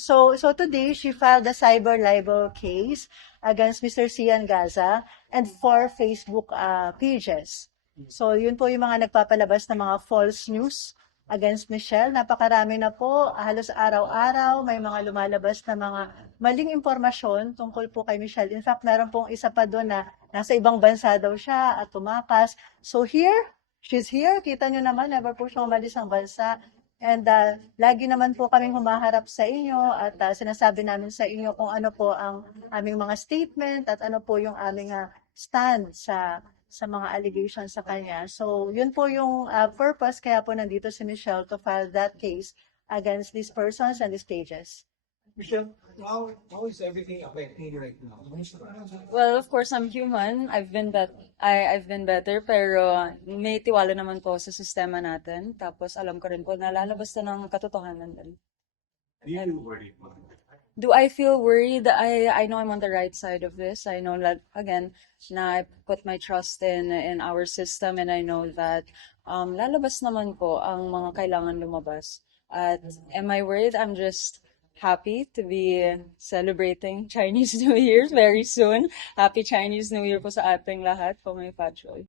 So today she filed a cyber libel case against Mr. Cian Gaza and 4 Facebook pages. So yun po yung mga nagpapalabas ng mga false news against Michelle. Napakarami na po, halos araw-araw may mga lumalabas na mga maling impormasyon tungkol po kay Michelle. In fact, meron pong isa pa doon na nasa ibang bansa daw siya at tumakas. So here, she's here. Kita nyo naman, never po siya umalis ng bansa. And lagi naman po kaming humaharap sa inyo at sinasabi namin sa inyo kung ano po ang aming mga statement at ano po yung aming stand sa mga allegations sa kanya. So, yun po yung purpose kaya po nandito si Michelle to file that case against these persons and these pages. Michelle, how is everything affecting you right now? Well, of course, I'm human. I've been better, pero may tiwala naman po sa sistema natin. Tapos alam ko rin po na lalabas na ng katotohanan din. Do you feel worried? Do I feel worried? I know I'm on the right side of this. I know that, again, na I put my trust in our system, and I know that lalabas naman po ang mga kailangan lumabas. At am I worried? I'm just happy to be celebrating Chinese New Year very soon. Happy Chinese New Year po sa ating lahat, po mga Pachoy.